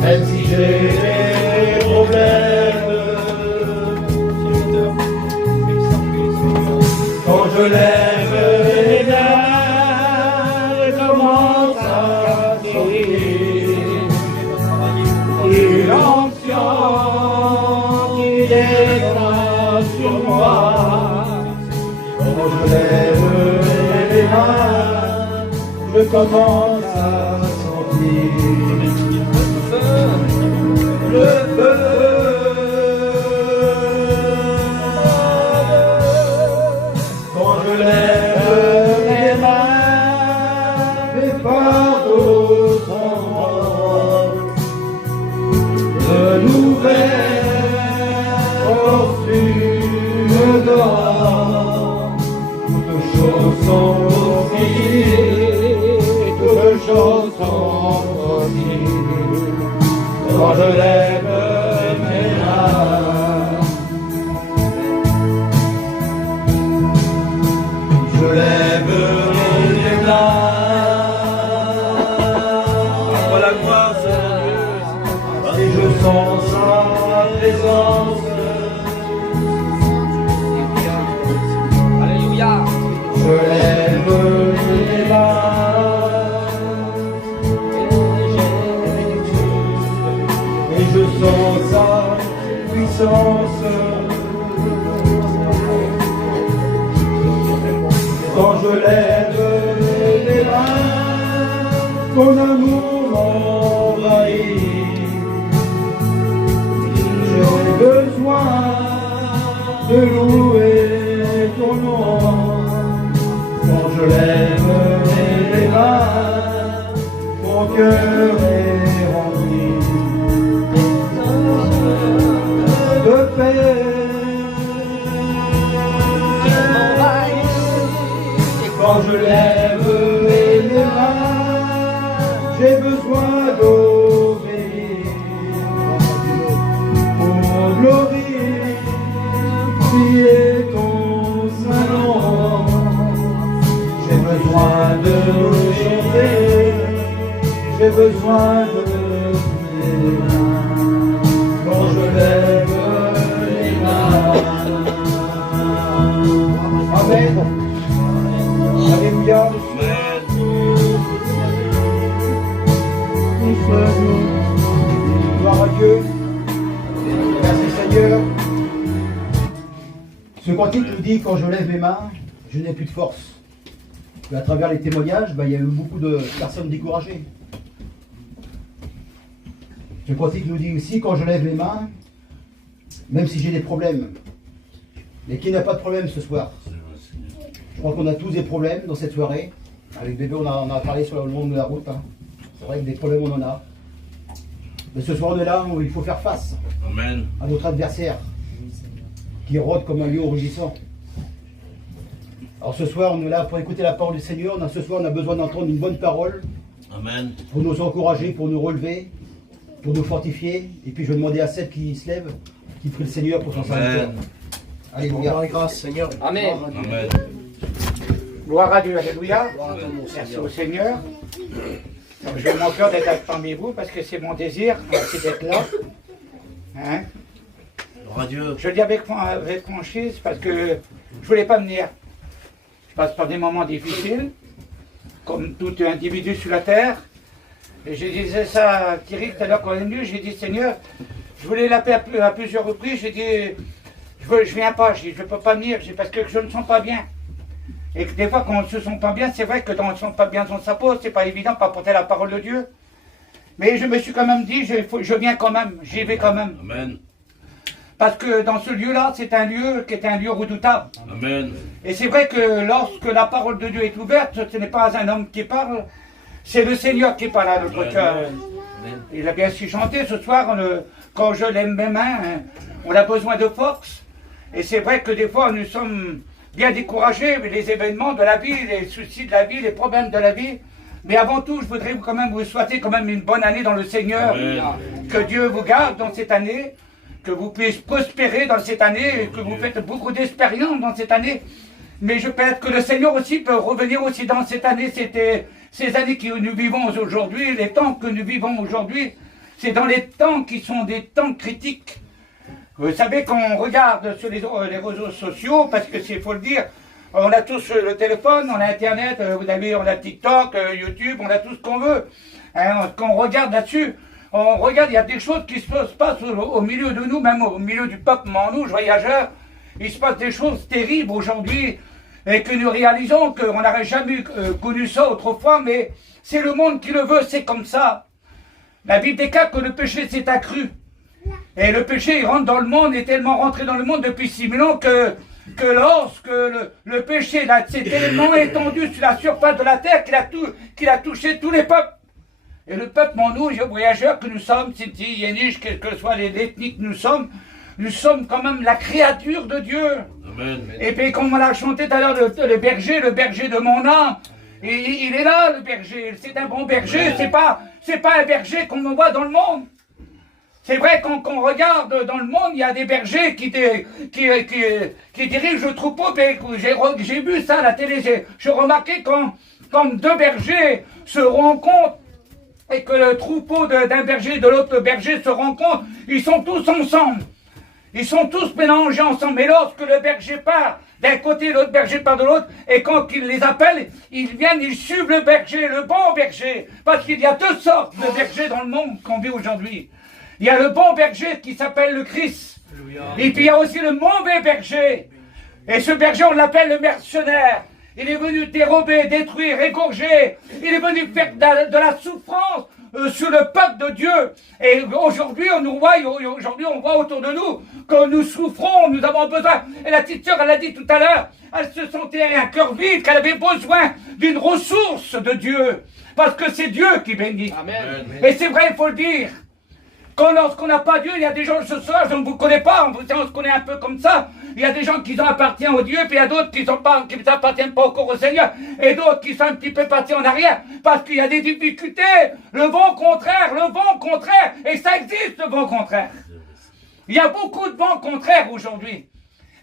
Même si j'ai des problèmes, quand je lève les mains, je commence à sourire. Et l'onction qui descend sur moi, quand je lève les mains, je commence à sentir le feu. Quand je lève les mains, mes fardeaux sont de nouvelles fortunes d'or. Toutes choses sont possibles, toutes choses sont possibles. Quand je lève mes mains, je lève les mains, pour la gloire, et je sens sa présence. Alléluia. Je lève les mains, et je sens sa puissance. Quand je lève les mains, ton amour m'envahit. J'ai besoin de louer ton nom. Quand je lève les mains, mon cœur est rempli de paix. Quand je lève les mains, j'ai besoin d'obéir pour glorifier ton saint nom. J'ai besoin de chanter, j'ai besoin de prier. Quand je lève les mains. Amen. Alléluia. Gloire à Dieu. Merci Seigneur. Ce cantique nous dit, quand je lève mes mains, je n'ai plus de force. Et à travers les témoignages, il y a eu beaucoup de personnes découragées. Ce cantique nous dit aussi, quand je lève les mains, même si j'ai des problèmes. Mais qui n'a pas de problème ce soir? Je crois qu'on a tous des problèmes dans cette soirée. Avec bébé, on a parlé sur le long de la route. C'est vrai que des problèmes, on en a. Mais ce soir, on est là où il faut faire face à notre adversaire qui rôde comme un lion rugissant. Alors ce soir, on est là pour écouter la parole du Seigneur. Ce soir, on a besoin d'entendre une bonne parole. Amen. Pour nous encourager, pour nous relever, pour nous fortifier. Et puis je vais demander à celle qui se lève, qui prie le Seigneur pour son serviteur. Alléluia. Grâce Seigneur. Amen. Amen. Gloire à Dieu, alléluia. Gloire à toi, mon Merci Seigneur. au Seigneur. Donc, j'ai mon cœur d'être parmi vous parce que c'est mon désir, c'est d'être là. Hein? Gloire à Dieu. Je le dis avec franchise parce que je ne voulais pas venir. Je passe par des moments difficiles, comme tout individu sur la terre. Et je disais ça à Thierry tout à l'heure quand il est venu, j'ai dit Seigneur, je voulais l'appeler à plusieurs reprises, j'ai dit je viens pas, je ne peux pas venir, parce que je ne me sens pas bien. Et que des fois quand on ne se sent pas bien, c'est vrai que quand on ne se sent pas bien dans sa peau, c'est pas évident pour apporter la parole de Dieu. Mais je me suis quand même dit, je viens quand même, j'y vais quand même. Amen. Parce que dans ce lieu-là, c'est un lieu qui est un lieu redoutable. Amen. Et c'est vrai que lorsque la parole de Dieu est ouverte, ce n'est pas un homme qui parle, C'est le Seigneur qui parle à notre cœur. Il a bien su chanter ce soir, quand je lève mes mains, hein, on a besoin de force. Et c'est vrai que des fois nous sommes bien découragés, les événements de la vie, les soucis de la vie, les problèmes de la vie. Mais avant tout, je voudrais quand même vous souhaiter quand même une bonne année dans le Seigneur. Amen. Que Dieu vous garde dans cette année, que vous puissiez prospérer dans cette année, et que vous faites beaucoup d'expérience dans cette année. Mais je pense que le Seigneur aussi peut revenir aussi dans cette année. C'était ces années que nous vivons aujourd'hui, les temps que nous vivons aujourd'hui, c'est dans les temps qui sont des temps critiques. Vous savez, quand on regarde sur les réseaux sociaux, parce que c'est faut le dire, on a tous le téléphone, on a Internet, vous avez, on a TikTok, YouTube, on a tout ce qu'on veut. Hein, quand on regarde là-dessus, on regarde, il y a des choses qui se passent au milieu de nous, même au milieu du peuple en nous, voyageurs. Il se passe des choses terribles aujourd'hui et que nous réalisons qu'on n'aurait jamais connu ça autrefois, mais c'est le monde qui le veut, c'est comme ça. La Bible déclare que le péché s'est accru. Et le péché, il rentre dans le monde, est tellement rentré dans le monde depuis 6000 ans que lorsque le péché s'est tellement étendu sur la surface de la terre qu'il a touché tous les peuples. Et le peuple en nous, les voyageurs que nous sommes, Sinti, Yéniche, quelles que soient les ethnies que nous sommes quand même la créature de Dieu. Amen. Et puis comme on l'a chanté tout à l'heure, le berger de mon âme, il est là le berger, c'est un bon berger, c'est pas un berger qu'on voit dans le monde. C'est vrai qu'on regarde dans le monde, il y a des bergers qui dirigent le troupeau. J'ai vu ça à la télé, j'ai remarqué quand deux bergers se rencontrent et que le troupeau d'un berger et de l'autre berger se rencontrent, ils sont tous ensemble. Ils sont tous mélangés ensemble. Mais lorsque le berger part d'un côté, l'autre berger part de l'autre, et quand il les appelle, ils viennent, ils suivent le berger, le bon berger. Parce qu'il y a deux sortes de bergers dans le monde qu'on vit aujourd'hui. Il y a le bon berger qui s'appelle le Christ. Et puis il y a aussi le mauvais berger. Et ce berger, on l'appelle le mercenaire. Il est venu dérober, détruire, égorger. Il est venu faire de la souffrance sur le peuple de Dieu. Et aujourd'hui, on voit autour de nous que nous souffrons, nous avons besoin. Et la petite sœur, elle a dit tout à l'heure, elle se sentait un cœur vide, qu'elle avait besoin d'une ressource de Dieu. Parce que c'est Dieu qui bénit. Amen. Et c'est vrai, il faut le dire. Lorsqu'on n'a pas Dieu, il y a des gens ce soir, je ne vous connais pas, on se connaît un peu comme ça. Il y a des gens qui appartiennent au Dieu, puis il y a d'autres qui n'appartiennent pas encore au Seigneur, et d'autres qui sont un petit peu partis en arrière, parce qu'il y a des difficultés. Le vent contraire, et ça existe le vent contraire. Il y a beaucoup de vents contraires aujourd'hui.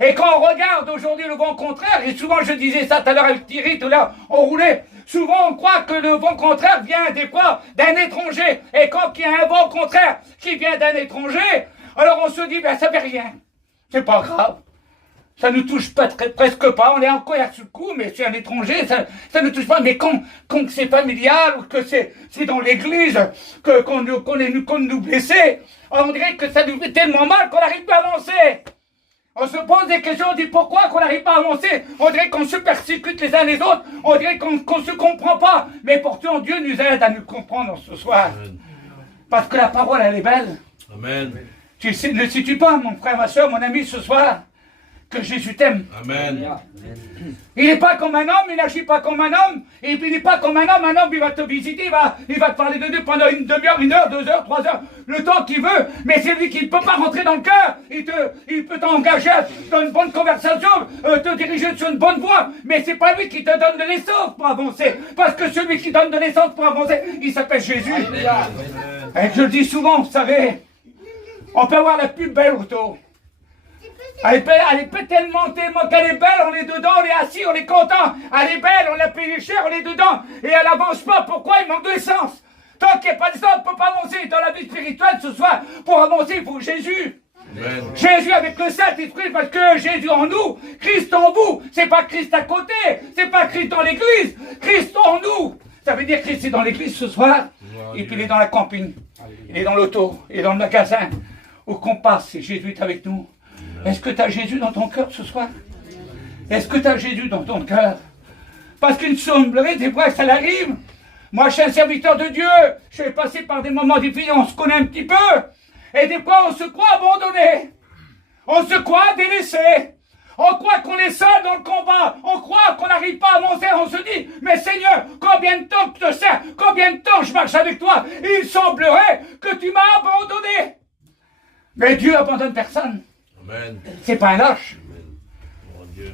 Et quand on regarde aujourd'hui le vent contraire, et souvent je disais ça tout à l'heure avec Thierry, tout à l'heure on roulait, souvent on croit que le vent contraire vient des fois d'un étranger. Et quand il y a un vent contraire qui vient d'un étranger, alors on se dit, ben ça fait rien, c'est pas grave. Ça ne nous touche pas presque pas, on est encore sous le coup, mais c'est un étranger, ça ne touche pas. Mais quand c'est familial ou que c'est dans l'église, qu'on nous blessait, on dirait que ça nous fait tellement mal qu'on n'arrive pas à avancer. On se pose des questions, on dit pourquoi qu'on n'arrive pas à avancer. On dirait qu'on se persécute les uns les autres, on dirait qu'on ne se comprend pas. Mais pourtant Dieu nous aide à nous comprendre ce soir. Amen. Parce que la parole, elle est belle. Amen. Tu sais, ne sais-tu pas, mon frère, ma soeur, mon ami, ce soir, que Jésus t'aime. Amen. Il n'est pas comme un homme, il n'agit pas comme un homme, et puis il n'est pas comme un homme il va te visiter, il va te parler de Dieu pendant une demi-heure, 1 heure, 2 heures, 3 heures, le temps qu'il veut, mais c'est lui qui ne peut pas rentrer dans le cœur, il peut t'engager dans une bonne conversation, te diriger sur une bonne voie, mais c'est pas lui qui te donne de l'essence pour avancer, parce que celui qui donne de l'essence pour avancer, il s'appelle Jésus. Amen. Et je le dis souvent, vous savez, on peut avoir la plus belle auto. Elle est tellement qu'elle est belle, on est dedans, on est assis, on est content. Elle est belle, on l'a payé cher, on est dedans. Et elle n'avance pas, pourquoi? Il manque de l'essence. Tant qu'il n'y a pas d'essence, on ne peut pas avancer dans la vie spirituelle ce soir. Pour avancer, il faut Jésus. Amen. Jésus avec le Saint-Esprit, parce que Jésus en nous, Christ en vous. C'est pas Christ à côté, c'est pas Christ dans l'église, Christ en nous. Ça veut dire que Christ est dans l'église ce soir, et puis il est dans la camping, il est dans l'auto, il est dans le magasin. Où qu'on passe, Jésus est avec nous. Est-ce que tu as Jésus dans ton cœur ce soir? Est-ce que tu as Jésus dans ton cœur? Parce qu'une semblerie, des fois, ça l'arrive. Moi, je suis un serviteur de Dieu. Je vais passer par des moments difficiles, on se connaît un petit peu. Et des fois, on se croit abandonné. On se croit délaissé. On croit qu'on est seul dans le combat. On croit qu'on n'arrive pas à avancer. On se dit, mais Seigneur, combien de temps que je te sers? Combien de temps je marche avec toi? Il semblerait que tu m'as abandonné. Mais Dieu abandonne personne. Amen. C'est pas un lâche. Amen. Mon Dieu.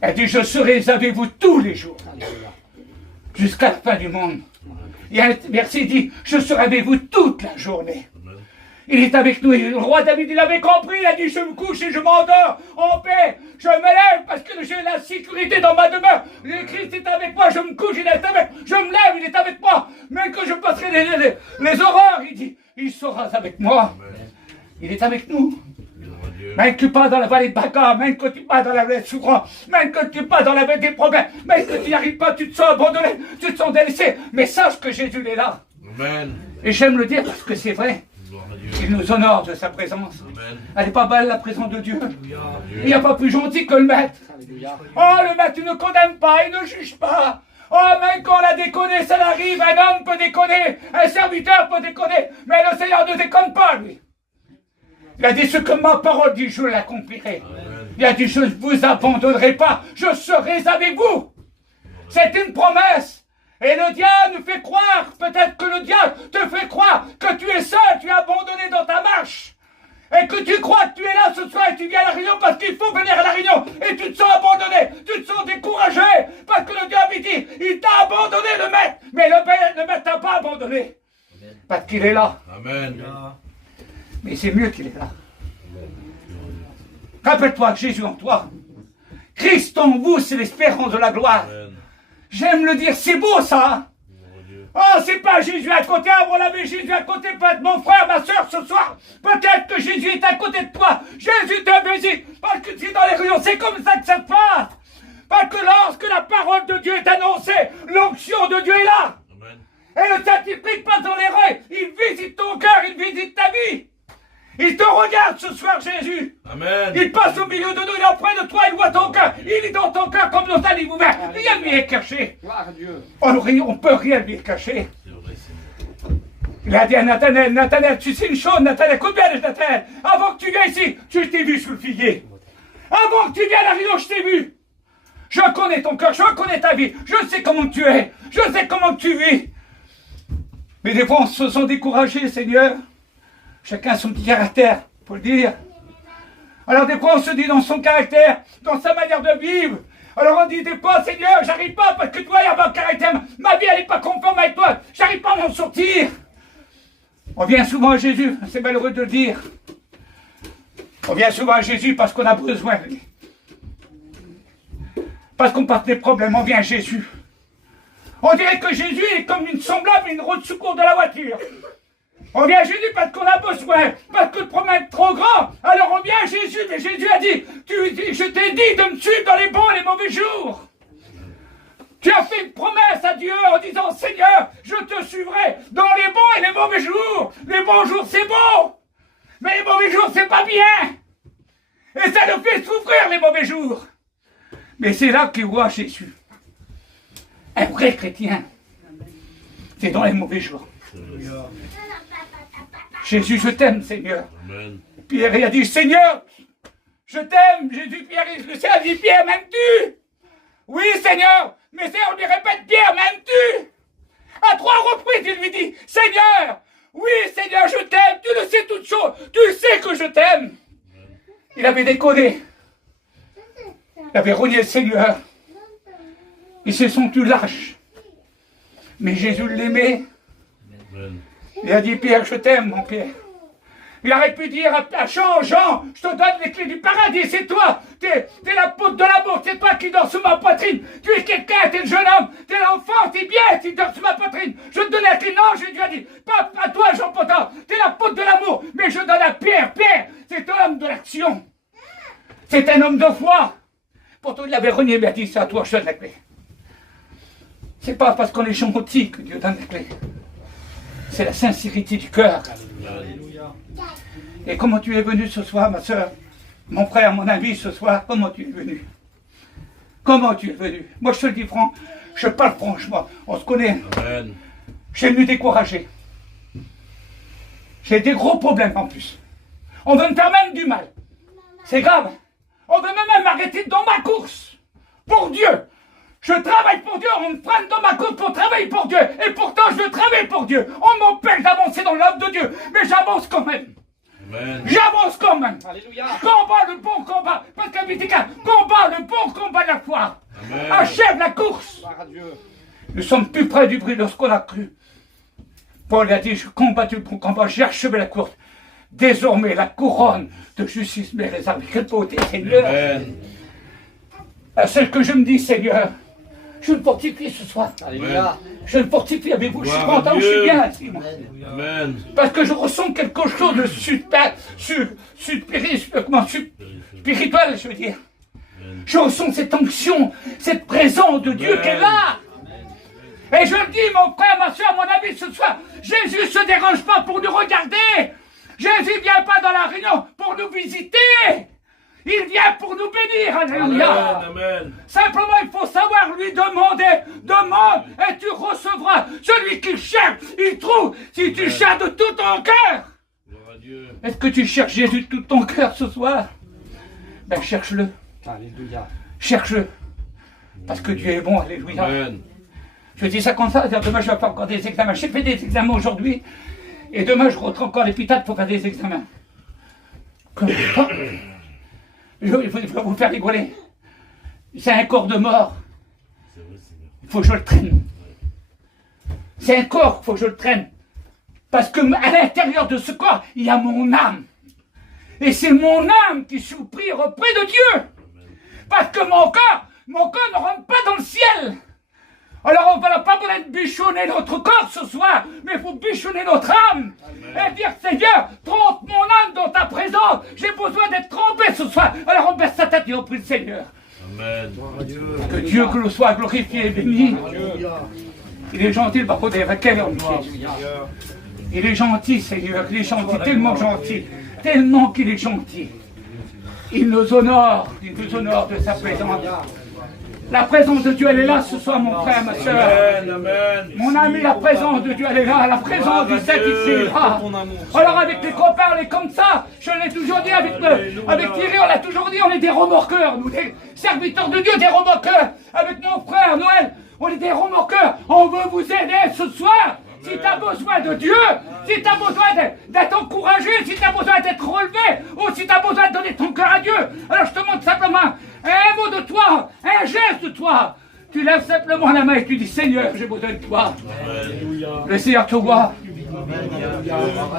Elle dit, je serai avec vous tous les jours. Jusqu'à la fin du monde. Il y a un verset qui dit, je serai avec vous toute la journée. Amen. Il est avec nous. Et le roi David, il avait compris. Il a dit, je me couche et je m'endors en paix. Je me lève parce que j'ai la sécurité dans ma demeure. Le Christ est avec moi. Je me couche, il est avec moi. Je me lève, il est avec moi. Même que je passerai les horreurs, il dit, il sera avec moi. Amen. Il est avec nous. Mon Dieu. Même que tu pars dans la vallée de Baca, même que tu pars dans la vallée de souffrance, même que tu pars dans la vallée des problèmes, même que tu n'y arrives pas, tu te sens abandonné, tu te sens délaissé. Mais sache que Jésus est là. Amen. Et j'aime le dire parce que c'est vrai. Gloire à Dieu. Il nous honore de sa présence. Amen. Elle n'est pas belle la présence de Dieu. Mon Il n'y Dieu. a pas plus gentil que le maître. Oh, le maître, il ne condamne pas, il ne juge pas. Oh, même quand on a déconné, ça arrive. Un homme peut déconner, un serviteur peut déconner, mais le Seigneur ne déconne pas, lui. Il a dit, ce que ma parole dit, je l'accomplirai. Amen. Il a dit, je ne vous abandonnerai pas, je serai avec vous. C'est une promesse. Et le diable nous fait croire, peut-être que le diable te fait croire que tu es seul, tu es abandonné dans ta marche. Et que tu crois que tu es là ce soir et tu viens à la réunion parce qu'il faut venir à la réunion. Et tu te sens abandonné, tu te sens découragé. Parce que le diable, il dit, il t'a abandonné le maître. Mais le maître t'a pas abandonné. Parce qu'il est là. Amen. Mais c'est mieux qu'il est là. Rappelle-toi que Jésus en toi. Christ en vous, c'est l'espérance de la gloire. Amen. J'aime le dire, c'est beau ça. Mon Dieu. Oh, c'est pas Jésus à côté, on avait Jésus à côté, peut-être mon frère, ma soeur ce soir. Peut-être que Jésus est à côté de toi. Jésus te visite. Parce que c'est dans les réunions, c'est comme ça que ça se passe. Parce que lorsque la parole de Dieu est annoncée, l'onction de Dieu est là. Amen. Et le Saint-Esprit passe dans les reins. Il visite ton cœur, il visite ta vie. Il te regarde ce soir, Jésus. Amen. Il passe au milieu de nous, il est auprès de toi, il voit ton cœur. Il est dans ton cœur comme dans ta livre ouverte. Rien ne lui est caché. Gloire à Dieu. On ne peut rien lui cacher. C'est vrai, Seigneur. Il a dit à Nathanaël, Nathanaël, tu sais une chose, Nathanaël, écoute bien, Nathanaël, avant que tu viennes ici, je t'ai vu sous le figuier. Avant que tu viennes à Rio, je t'ai vu. Je connais ton cœur, je connais ta vie, je sais comment tu es, je sais comment tu vis. Mais des fois, on se sent découragé, Seigneur. Chacun son petit caractère, faut le dire. Alors des fois, on se dit dans son caractère, dans sa manière de vivre. Alors on dit des fois, Seigneur, j'arrive pas parce que toi, il y a mon caractère, ma vie, elle n'est pas conforme avec toi, j'arrive pas à m'en sortir. On vient souvent à Jésus, c'est malheureux de le dire. On vient souvent à Jésus parce qu'on a besoin de lui. Parce qu'on passe des problèmes, on vient à Jésus. On dirait que Jésus est comme une semblable à une roue de secours de la voiture. On vient à Jésus parce qu'on a besoin, parce que le problème est trop grand. Alors on vient à Jésus, mais Jésus a dit, je t'ai dit de me suivre dans les bons et les mauvais jours. Tu as fait une promesse à Dieu en disant, Seigneur, je te suivrai dans les bons et les mauvais jours. Les bons jours, c'est bon, mais les mauvais jours, c'est pas bien. Et ça nous fait souffrir, les mauvais jours. Mais c'est là qu'il voit Jésus. Un vrai chrétien, c'est dans les mauvais jours. Jésus, je t'aime, Seigneur. Amen. Pierre, il a dit, Seigneur, je t'aime. Jésus, Pierre, le Seigneur dit, Pierre, m'aimes-tu? Oui, Seigneur. Mais Seigneur lui répète, Pierre, m'aimes-tu? À 3 reprises, il lui dit, Seigneur, oui, Seigneur, je t'aime. Tu le sais toutes choses. Tu sais que je t'aime. Il avait déconné. Il avait renié le Seigneur. Ils se sont tous lâches. Mais Jésus l'aimait. Amen. Il a dit, Pierre, je t'aime, mon Pierre. Il aurait pu dire à Jean, Jean, je te donne les clés du paradis, c'est toi. T'es l'apôtre de l'amour, c'est toi qui dors sous ma poitrine. Tu es quelqu'un, t'es le jeune homme, t'es l'enfant, t'es bien, tu dors sous ma poitrine. Je te donne la clé. Non, Jésus a dit, pas à toi, Jean Potin, t'es l'apôtre de l'amour, mais je donne à Pierre. Pierre, c'est un homme de l'action. C'est un homme de foi. Pourtant, il l'avait renié, mais il a dit, c'est à toi, je donne la clé. C'est pas parce qu'on est gentil que Dieu donne la clé. C'est la sincérité du cœur. Et comment tu es venu ce soir, ma soeur, mon frère, mon ami, ce soir, comment tu es venu? Comment tu es venu? Moi, je te le dis franc, je parle franchement, on se connaît. Amen. J'ai venu décourager. J'ai des gros problèmes en plus. On veut me faire même du mal. C'est grave. On veut même m'arrêter dans ma course. Pour Dieu. Je travaille pour Dieu, on me freine dans ma course pour travailler pour Dieu. Et pourtant, je travaille pour Dieu. On m'empêche d'avancer dans l'œuvre de Dieu. Mais j'avance quand même. Amen. J'avance quand même. Alléluia. Combat le bon combat. Parce qu'à Vitica, combat le bon combat de la foi. Amen. Achève la course. Gloire à Dieu. Nous sommes plus près du bruit de ce qu'on a cru. Paul a dit, je combattu le bon combat, j'ai achevé la course. Désormais, la couronne de justice m'est réservée. Quelle beauté, Seigneur. Amen. Celle que je me dis, Seigneur, je me fortifie ce soir. Alléluia. Je me fortifie avec vous. Je suis Gloire à content, je suis Dieu. bien ici, moi. Amen. Parce que je ressens quelque chose de spirituel, je veux dire. Je ressens cette onction, cette présence de Dieu qui est là. Et je le dis, mon frère, ma soeur, mon ami, ce soir, Jésus ne se dérange pas pour nous regarder. Jésus ne vient pas dans la réunion pour nous visiter. Il vient pour nous bénir. Alléluia. Amen. Simplement, il faut savoir lui demander. Demande et tu recevras. Celui qui cherche, il trouve. Si tu cherches de tout ton cœur. Gloire à Dieu. Est-ce que tu cherches Jésus de tout ton cœur ce soir? Ben cherche-le. Alléluia. Cherche-le. Parce que Dieu est bon. Alléluia. Amen. Je dis ça comme ça. Demain, je vais faire encore des examens. J'ai fait des examens aujourd'hui. Et demain, je rentre encore à l'hôpital pour faire des examens. Je vais vous faire rigoler. C'est un corps de mort. C'est vrai, Seigneur. Il faut que je le traîne. C'est un corps, il faut que je le traîne. Parce que à l'intérieur de ce corps, il y a mon âme. Et c'est mon âme qui soupire auprès de Dieu. Parce que mon corps ne rentre pas dans le ciel. Alors on ne va pas besoin de bichonner notre corps ce soir, mais il faut bichonner notre âme. Et dire, Seigneur, trompe mon âme dans ta présence. J'ai besoin d'être trompé ce soir. Alors on baisse sa tête et on prie le Seigneur. Amen. Que Dieu soit glorifié et béni. Il est gentil, le papa des vaqueurs. Il est gentil, Seigneur. Il est gentil, tellement gentil. Tellement qu'il est gentil. Il nous honore de sa présence. La présence de Dieu, elle est là ce soir, mon frère, ma soeur. Amen. Amen. Mon ami, la présence de Dieu, elle est là. La présence du Saint-Esprit est là. Alors avec les copains, on est comme ça. Je l'ai toujours dit avec Thierry, on l'a toujours dit, on est des remorqueurs. Nous, des serviteurs de Dieu, des remorqueurs. Avec mon frère Noël, on est des remorqueurs. On veut vous aider ce soir. Si tu as besoin de Dieu, si tu as besoin d'être encouragé, si tu as besoin d'être relevé, ou si tu as besoin de donner ton cœur à Dieu, alors je te montre simplement un mot de toi, un geste de toi. Tu lèves simplement la main et tu dis, Seigneur, j'ai besoin de toi. Le Seigneur te voit.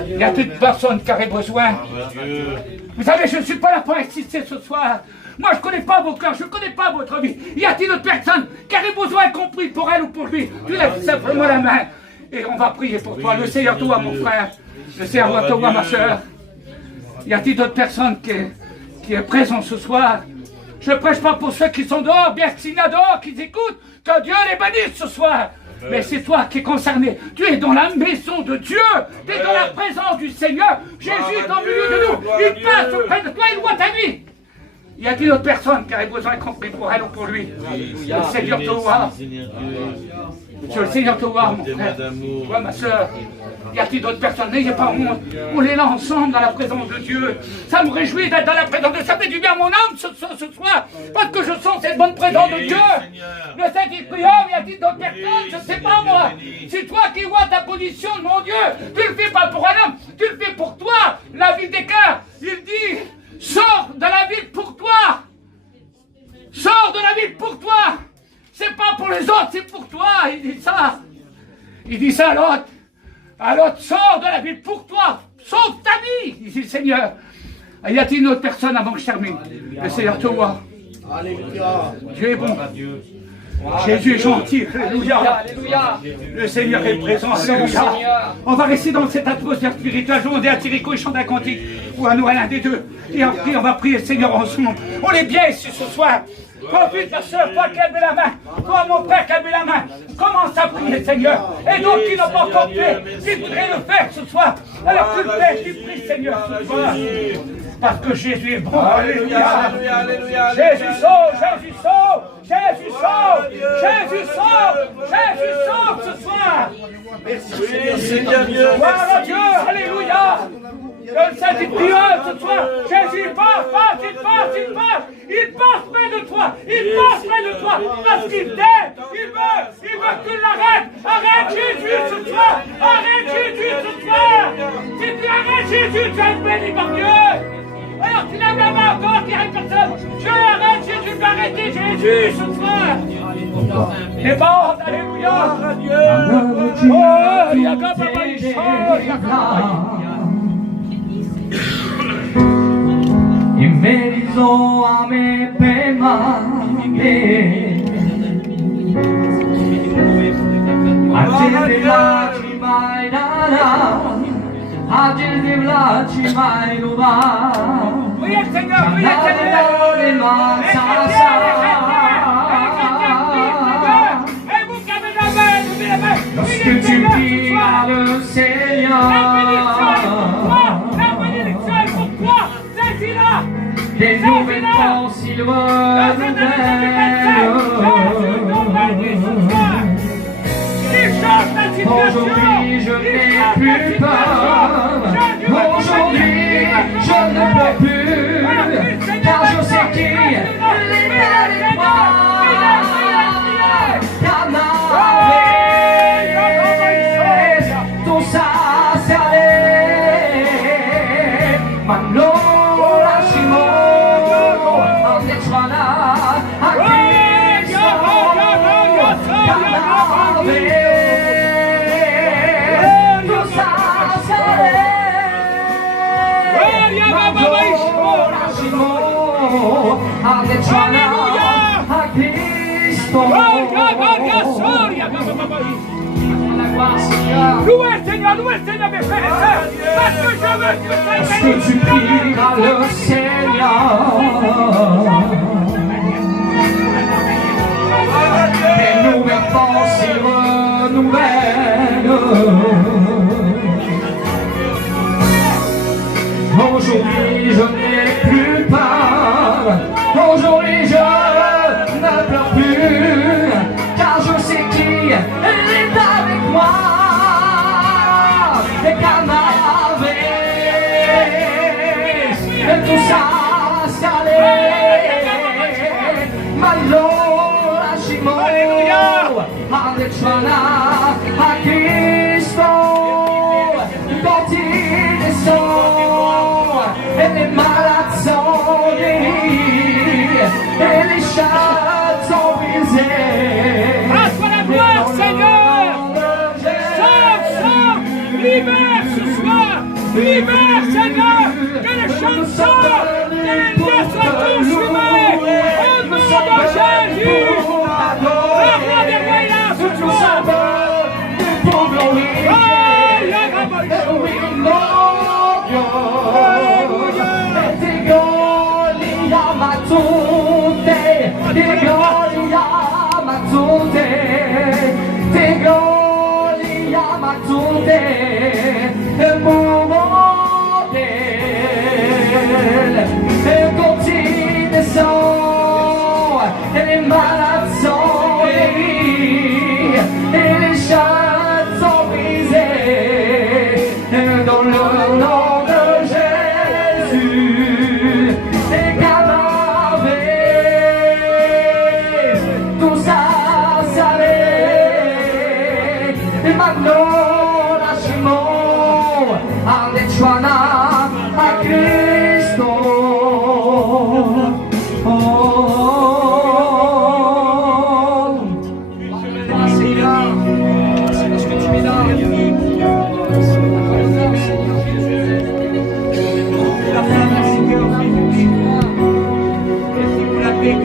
Il y a toute personne qui aurait besoin. Vous savez, je ne suis pas là pour insister ce soir. Moi, je ne connais pas vos cœurs, je ne connais pas votre vie. Y a-t-il d'autres personnes qui auraient besoin, compris pour elle ou pour lui? Tu lèves simplement la main. Et on va prier pour toi. Le Seigneur te voit, mon frère. Le Seigneur te voit, ma soeur. Y a-t-il d'autres personnes qui est présent ce soir? Je ne prêche pas pour ceux qui sont dehors, bien s'il y en a dehors qui écoutent, que Dieu les bénisse ce soir. Mais c'est toi qui es concerné. Tu es dans la maison de Dieu. Tu es dans la présence du Seigneur. Jésus est au milieu de nous. Il passe auprès de toi, il voit ta vie. Y a-t-il d'autres personnes qui auraient besoin, compris pour elle ou pour lui? Le Seigneur te voit. Le Seigneur te voit, mon frère. Toi, ma soeur. Y a-t-il d'autres personnes? N'ayez pas honte. On est là ensemble dans la présence de Dieu. Ça me réjouit d'être dans la présence de Dieu. Ça fait du bien à mon âme ce soir. Parce que je sens cette bonne présence de Dieu. Le Saint-Esprit, y a-t-il d'autres personnes? Je ne sais pas moi. C'est toi qui vois ta position, mon Dieu. Tu ne le fais pas pour un homme. Tu le fais pour toi. La ville des cœurs, il dit, sors de la ville pour toi. Sors de la ville pour toi. C'est pas pour les autres, c'est pour toi. Il dit ça. Il dit ça à l'autre. À l'autre, sors de la ville pour toi. Sauve ta vie, dit le Seigneur. Y a-t-il une autre personne avant que je termine? Le Seigneur te voit. Alléluia. Dieu est bon. Jésus est gentil. Alléluia. Alléluia. Le Seigneur est présent. Alléluia. On va rester dans cette atmosphère spirituelle. Je vais demander à Thirico, il chante un cantique. Ou à Noël, un des deux. Et après, on va prier le Seigneur ensemble. On est bien ici ce soir. Profite, ma soeur, toi qui as mis la main. Toi, mon frère qui a mis la main. Commence à prier, Seigneur. Et d'autres qui n'ont pas encore fait, qui voudraient le faire ce soir. Alors tu le fais, tu pries, Seigneur, ce soir. Parce que Jésus est bon. Alléluia. Jésus sauve, Jésus sauve. Jésus sauve. Jésus sauve. Jésus sauve ce soir. Merci, Seigneur. Gloire à Dieu. Alléluia. Je le sais, tu triomphes ce soir. Jésus passe, il passe près de toi, il passe près de toi, parce qu'il t'aime, il veut que tu l'arrêtes. Arrête Jésus ce soir, arrête Jésus ce soir. Si tu arrêtes Jésus, tu vas être béni par Dieu. Alors tu lèves la main encore, il n'y a personne. Je arrête Jésus, vais arrêter Jésus ce soir. Et bon, alléluia. Oh, Yagababa, in mezzo a me permane Acele vlaci mai nana Acele vlaci mai nuba Oui, Seigneur, oui, Seigneur. Et vous qui avez la main, levez la main. lorsque tu pries le Seigneur La bénédiction est pour toi, saisis-la. des nouvelles forces il Aujourd'hui je n'ai plus peur. Aujourd'hui je ne peux plus. Car je sais qu'il est avec moi. Tout ça c'est allé. Allora lasciamo onde suona a Cristo. A Cristo. Louez le Seigneur, mes frères et sœurs, parce que je veux que Lorsque tu prieras le Seigneur, des nouvelles forces s'y renouvellent. Aujourd'hui je n'ai plus peur. Aujourd'hui je ne pleure plus. Car je sais qui est avec moi. Et Canave, et tout ça c'est allé. Ma allora lasciamo alle suona a Cristo. Tutti ne sono e le malazioni e le chats sont brisés. Grâce à la gloire, Seigneur. Libère ce soir, libère Seigneur, que les chants sortent, que les liens soient consumés, au nom de Jésus. La gloire des voyants ce soir. E le malazioni e les chats sont brisés dans le nom de Jésus. Et Canave, tout ça s'allait. Et maintenant lasciamo alle suona a Cristo. La femme, Seigneur, Jésus, et si vous l'avez